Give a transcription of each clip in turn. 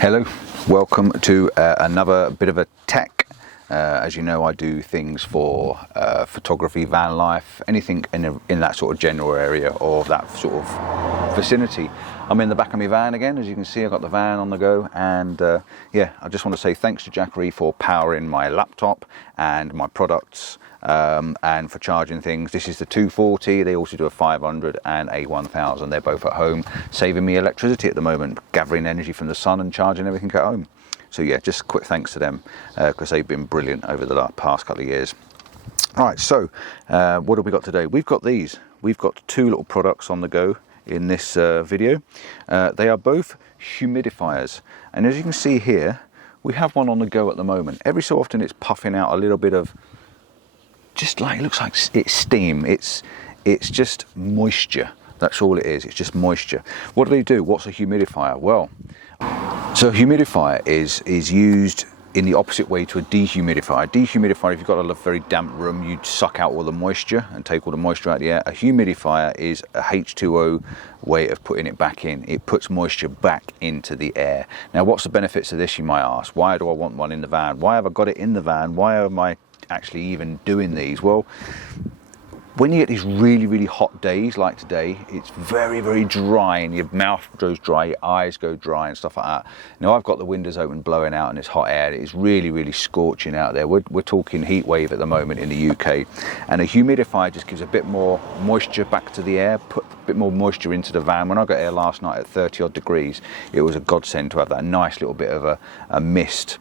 Hello, welcome to another bit of a tech. As you know, I do things for photography, van life, anything in that sort of general area or that sort of vicinity. I'm in the back of my van again. As you can see, I've got the van on the go, and yeah, I just want to say thanks to Jackery for powering my laptop and my products, and for charging things. This is the 240, they also do a 500 and a 1000. They're both at home, saving me electricity at the moment, gathering energy from the sun and charging everything at home. So yeah, just a quick thanks to them, because they've been brilliant over the past couple of years. All right, so what have we got today? We've got these. We've got two little products on the go in this video. They are both humidifiers, and as you can see here, we have one on the go at the moment. Every so often it's puffing out a little bit of, just like, it looks like it's steam. It's just moisture. That's all it is. It's just moisture. What do they do? What's a humidifier? Well, so a humidifier is used in the opposite way to a dehumidifier. Dehumidifier, if you've got a very damp room, you'd suck out all the moisture and take all the moisture out of the air. A humidifier is a H2o way of putting it back in. It puts moisture back into the air. Now, what's the benefits of this, you might ask? Why do I want one in the van? Why have I got it in the van? Why am I actually even doing these? Well, when you get these really hot days like today, it's very dry, and your mouth goes dry, your eyes go dry and stuff like that. Now, I've got the windows open, blowing out, and it's hot air. It's really scorching out there. We're talking heat wave at the moment in the UK, and a humidifier just gives a bit more moisture back to the air, put a bit more moisture into the van. When I got here last night at 30 odd degrees, it was a godsend to have that nice little bit of a mist.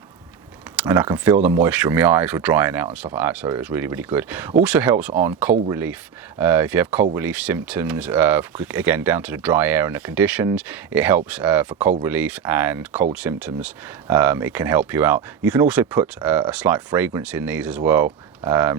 And I can feel the moisture, and my eyes were drying out and stuff like that, so it was really good. Also helps on cold relief. If you have cold relief symptoms, again, down to the dry air and the conditions, it helps for cold relief and cold symptoms. It can help you out. You can also put a slight fragrance in these as well.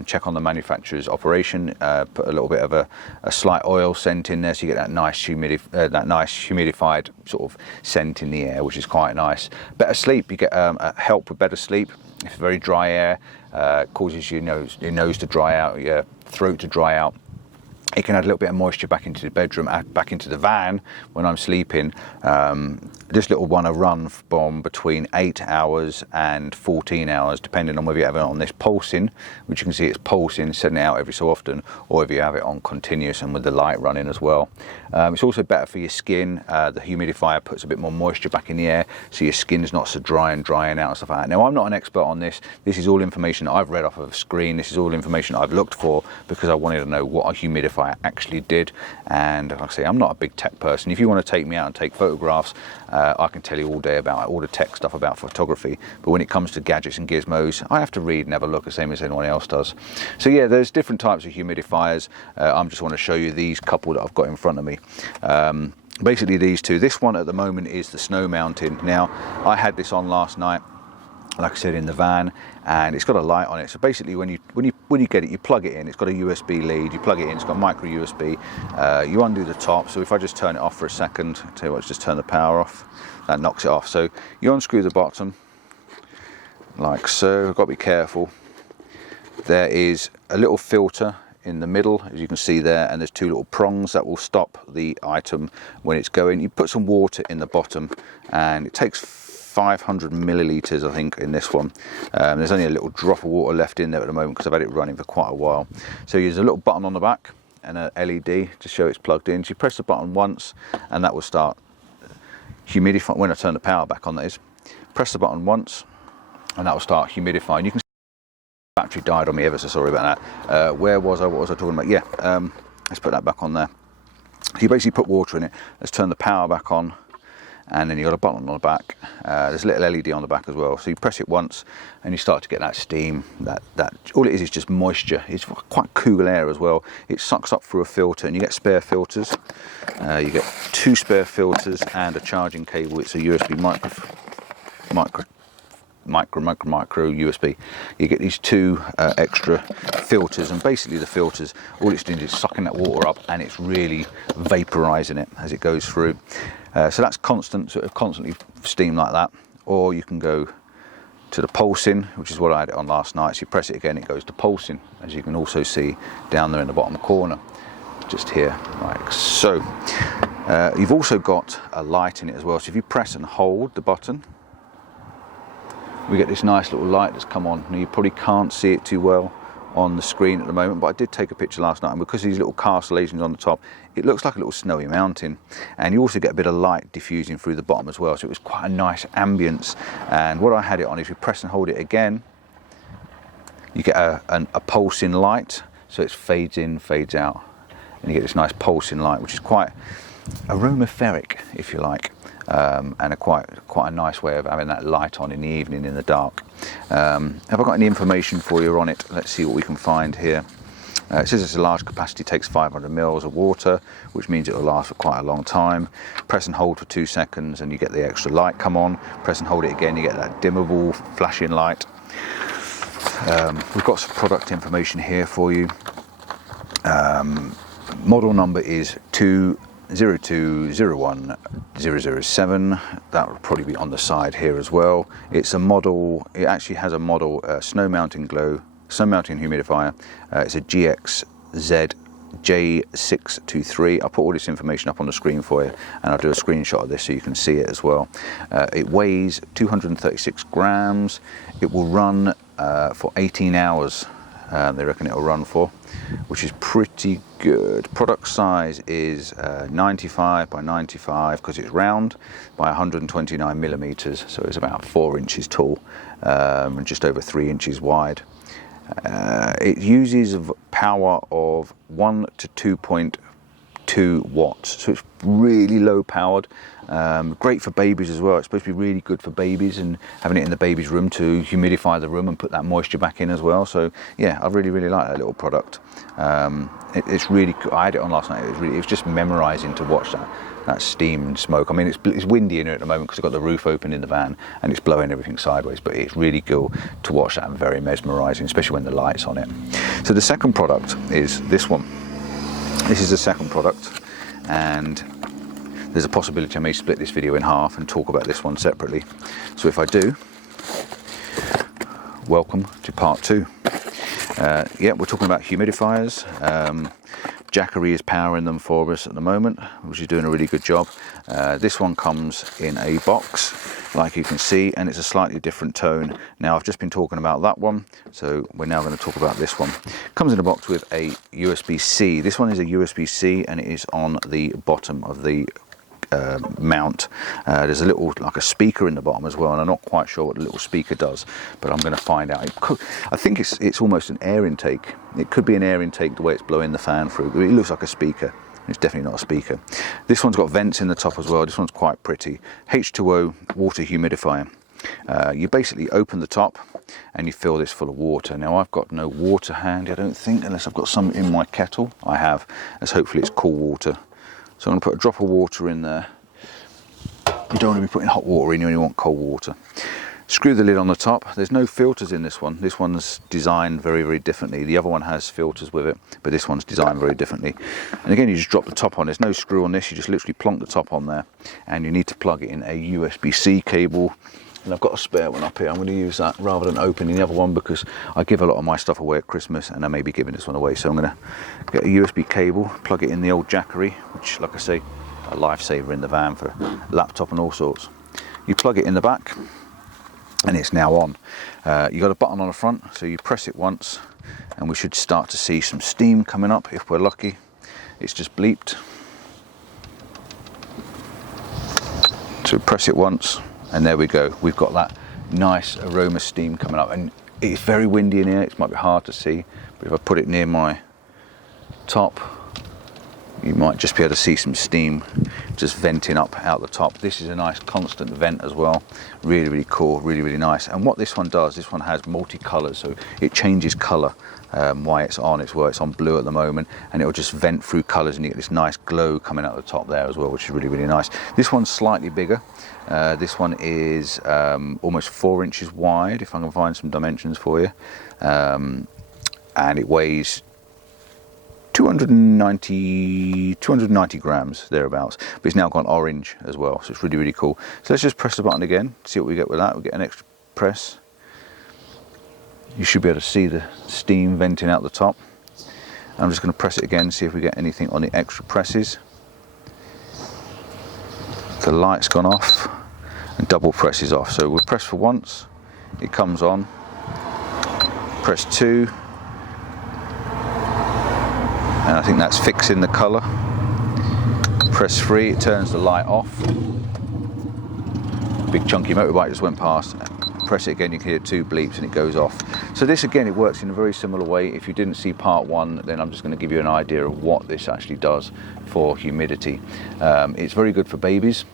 Check on the manufacturer's operation, put a little bit of a slight oil scent in there, so you get that nice humidified sort of scent in the air, which is quite nice. Better sleep, you get help with better sleep. If very dry air causes your nose to dry out, your throat to dry out, it can add a little bit of moisture back into the bedroom, back into the van when I'm sleeping. This little one will run from between 8 hours and 14 hours, depending on whether you have it on this pulsing, which you can see it's pulsing, setting it out every so often, or if you have it on continuous and with the light running as well. It's also better for your skin. The humidifier puts a bit more moisture back in the air, so your skin's not so dry and drying out and stuff like that. Now, I'm not an expert on this. This is all information that I've read off of a screen. This is all information I've looked for because I wanted to know what a humidifier actually did. And like I say, I'm not a big tech person. If you want to take me out and take photographs, I can tell you all day about all the tech stuff about photography, but when it comes to gadgets and gizmos, I have to read and have a look, the same as anyone else does. So yeah, there's different types of humidifiers. I just want to show you these couple that I've got in front of me. Basically these two. This one at the moment is the Snow Mountain. Now, I had this on last night, like I said, in the van, and it's got a light on it. So basically, when you get it, you plug it in. It's got a USB lead. You plug it in. It's got micro USB. You undo the top. So if I just turn it off for a second, I'll tell you what, just turn the power off. That knocks it off. So you unscrew the bottom, like so. I've got to be careful. There is a little filter in the middle, as you can see there, and there's two little prongs that will stop the item when it's going. You put some water in the bottom, and it takes 500 millilitres, I think, in this one. There's only a little drop of water left in there at the moment because I've had it running for quite a while. So there's a little button on the back and an LED to show it's plugged in. So you press the button once, and that will start humidifying. When I turn the power back on, that is, press the button once, and that will start humidifying. You can see the battery died on me, ever so sorry about that. Where was I? What was I talking about? Yeah, let's put that back on there. So you basically put water in it. Let's turn the power back on. And then you've got a button on the back. There's a little LED on the back as well. So you press it once and you start to get that steam. That all it is just moisture. It's quite cool air as well. It sucks up through a filter, and you get spare filters. You get two spare filters and a charging cable. It's a USB micro USB. You get these two extra filters, and basically the filters, all it's doing is sucking that water up, and it's really vaporizing it as it goes through. So that's constant, sort of constantly steam like that. Or you can go to the pulsing, which is what I had it on last night. So you press it again, it goes to pulsing, as you can also see down there in the bottom corner, just here, like so. You've also got a light in it as well. So if you press and hold the button, we get this nice little light that's come on. Now you probably can't see it too well on the screen at the moment, but I did take a picture last night, and because of these little castellations on the top, it looks like a little snowy mountain. And you also get a bit of light diffusing through the bottom as well, so it was quite a nice ambience. And what I had it on, if you press and hold it again, you get a pulsing light, so it fades in, fades out, and you get this nice pulsing light, which is quite aromatheric, if you like. And quite a nice way of having that light on in the evening in the dark. Have I got any information for you on it? Let's see what we can find here. It says it's a large capacity, takes 500 mils of water, which means it will last for quite a long time. Press and hold for 2 seconds and you get the extra light come on. Press and hold it again, you get that dimmable flashing light. We've got some product information here for you. Model number is 20201-007. That will probably be on the side here as well. It's a model, it actually has a model Snow Mountain Humidifier. It's a GXZ J623. I'll put all this information up on the screen for you, and I'll do a screenshot of this so you can see it as well. It weighs 236 grams. It will run for 18 hours. They reckon it will run for, which is pretty good. Product size is 95 by 95 because it's round, by 129 millimeters, so it's about 4 inches tall and just over 3 inches wide. It uses power of 1 to 2.2 watts, so it's really low powered. Great for babies as well. It's supposed to be really good for babies, and having it in the baby's room to humidify the room and put that moisture back in as well. So yeah, I really like that little product. It's really cool. I had it on last night. It was just memorizing to watch that steam and smoke. I mean, it's windy in here at the moment because I've got the roof open in the van and it's blowing everything sideways, but it's really cool to watch that and very mesmerizing, especially when the light's on it. So the second product is this one. This is the second product, and there's a possibility I may split this video in half and talk about this one separately. So if I do, welcome to part 2. Yeah, we're talking about humidifiers. Jackery is powering them for us at the moment, which is doing a really good job. This one comes in a box, like you can see, and it's a slightly different tone. Now, I've just been talking about that one, so we're now going to talk about this one. Comes in a box with a USB-C. This one is a USB-C, and it is on the bottom of the mount. There's a little, like a speaker in the bottom as well, and I'm not quite sure what the little speaker does, but I'm going to find out. I think it's almost an air intake. It could be an air intake the way it's blowing the fan through, but it looks like a speaker. It's definitely not a speaker. This one's got vents in the top as well. This one's quite pretty. H2o Water Humidifier. You basically open the top and you fill this full of water. Now, I've got no water handy, I don't think, unless I've got some in my kettle. I have, as hopefully it's cool water. So I'm going to put a drop of water in there. You don't want to be putting hot water in, you only want cold water. Screw the lid on the top. There's no filters in this one. This one's designed very differently. The other one has filters with it, but this one's designed very differently. And again, you just drop the top on. There's no screw on this. You just literally plonk the top on there, and you need to plug it in a USB-C cable. And I've got a spare one up here. I'm going to use that rather than opening the other one, because I give a lot of my stuff away at Christmas and I may be giving this one away. So I'm going to get a USB cable, plug it in the old Jackery, which, like I say, a lifesaver in the van for laptop and all sorts. You plug it in the back and it's now on. You got a button on the front, so you press it once and we should start to see some steam coming up if we're lucky. It's just bleeped. So press it once, and there we go. We've got that nice aroma steam coming up, and it's very windy in here. It might be hard to see, but if I put it near my top, you might just be able to see some steam just venting up out the top. This is a nice constant vent as well. Really cool, really nice. And what this one does, this one has multi-colors, so it changes color while it's on. It's on blue at the moment, and it will just vent through colors, and you get this nice glow coming out the top there as well, which is really nice. This one's slightly bigger. This one is almost 4 inches wide, if I can find some dimensions for you, and it weighs 290 grams thereabouts, but it's now gone orange as well, so it's really cool. So let's just press the button again, see what we get with that. We'll get an extra press. You should be able to see the steam venting out the top. I'm just going to press it again, see if we get anything on the extra presses. The light's gone off and double press is off, so we'll press for once. it comes on. Press 2, and I think that's fixing the colour. Press 3, it turns the light off. Big chunky motorbike just went past. Press it again, you can hear 2 bleeps and it goes off. So this again, it works in a very similar way. If you didn't see part 1, then I'm just going to give you an idea of what this actually does for humidity. It's very good for babies.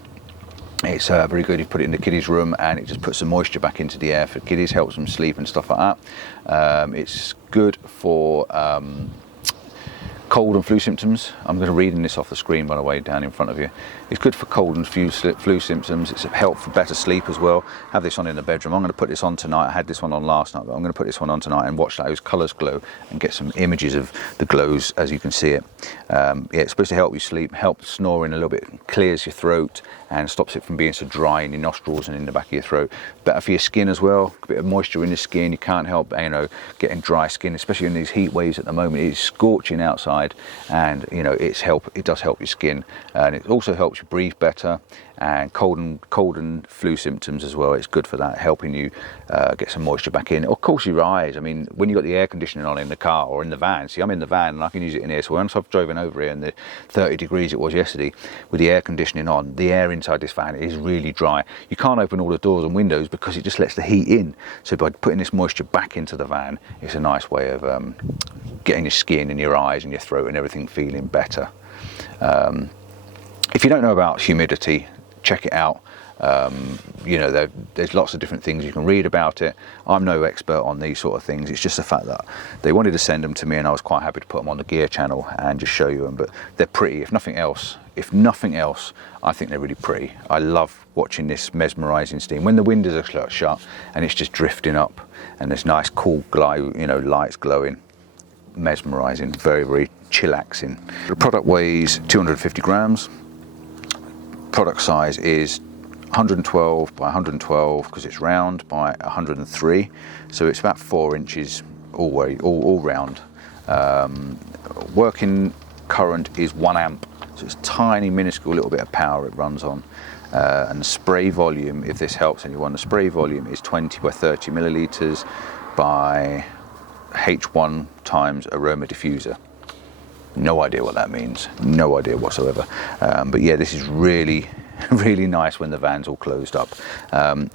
It's very good if you put it in the kiddies' room, and it just puts some moisture back into the air for kiddies, helps them sleep and stuff like that. It's good for cold and flu symptoms. I'm going to read this off the screen, by the way, down in front of you. It's good for cold and flu symptoms. It's a help for better sleep as well. Have this on in the bedroom. I'm going to put this on tonight. I had this one on last night, but I'm going to put this one on tonight and watch those colours glow and get some images of the glows as you can see it. Yeah, it's supposed to help you sleep, help snoring a little bit, clears your throat and stops it from being so dry in your nostrils and in the back of your throat. Better for your skin as well. A bit of moisture in the skin. You can't help, you know, getting dry skin, especially in these heat waves at the moment. It's scorching outside, and you know, it does help your skin, and it also helps you breathe better. And cold and flu symptoms as well. It's good for that, helping you get some moisture back in. Of course, your eyes. I mean, when you've got the air conditioning on in the car or in the van. See, I'm in the van and I can use it in here. So once I've driven over here and the 30 degrees it was yesterday with the air conditioning on, the air inside this van is really dry. You can't open all the doors and windows because it just lets the heat in. So by putting this moisture back into the van, it's a nice way of getting your skin and your eyes and your throat and everything feeling better. If you don't know about humidity, check it out. You know, there's lots of different things you can read about it. I'm no expert on these sort of things. It's just the fact that they wanted to send them to me, and I was quite happy to put them on the gear channel and just show you them. But they're pretty. If nothing else, I think they're really pretty. I love watching this mesmerizing steam when the windows are shut and it's just drifting up, and there's nice cool glow, you know, lights glowing. Mesmerizing, very, very chillaxing. The product weighs 250 grams. Product size is 112 by 112 because it's round by 103, so it's about 4 inches all round. Working current is 1 amp, so it's a tiny minuscule little bit of power it runs on. And the spray volume, if this helps anyone, the spray volume is 20 by 30 milliliters by H1 times Aroma Diffuser. No idea what that means, no idea whatsoever. But yeah, this is really, really nice when the van's all closed up.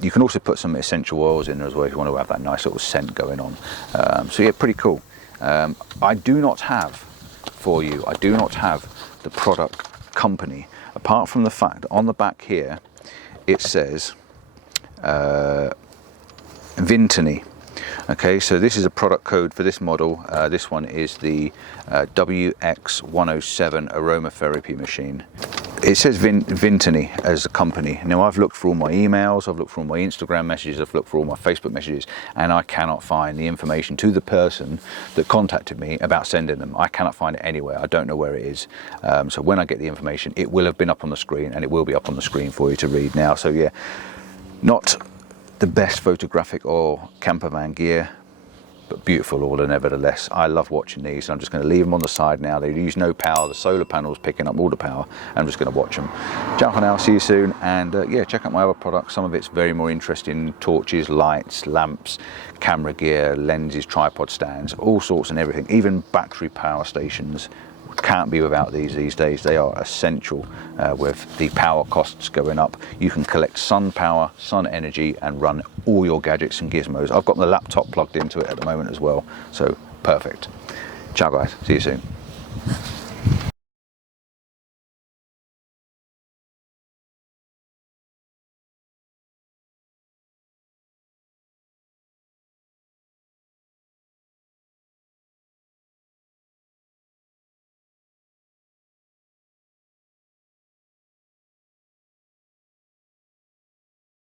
You can also put some essential oils in there as well if you want to have that nice little scent going on. So yeah, pretty cool. I do not have the product company, apart from the fact that on the back here it says Vintoney. Okay, so this is a product code for this model. This one is the WX107 Aromatherapy machine. It says Vintoney as a company. Now, I've looked through all my emails, I've looked through all my Instagram messages, I've looked through all my Facebook messages, and I cannot find the information to the person that contacted me about sending them. I cannot find it anywhere. I don't know where it is. So when I get the information, it will have been up on the screen, and it will be up on the screen for you to read now. So yeah, not the best photographic or camper van gear, but beautiful order nevertheless. I love watching these. I'm just going to leave them on the side now. They use no power. The solar panel's picking up all the power. I'm just going to watch them. Jump on now, see you soon, and yeah, check out my other products. Some of it's very more interesting: torches, lights, lamps, camera gear, lenses, tripod stands, all sorts and everything. Even battery power stations. Can't be without these days. They are essential with the power costs going up. You can collect sun power, sun energy, and run all your gadgets and gizmos. I've got the laptop plugged into it at the moment as well, so perfect. Ciao guys, see you soon.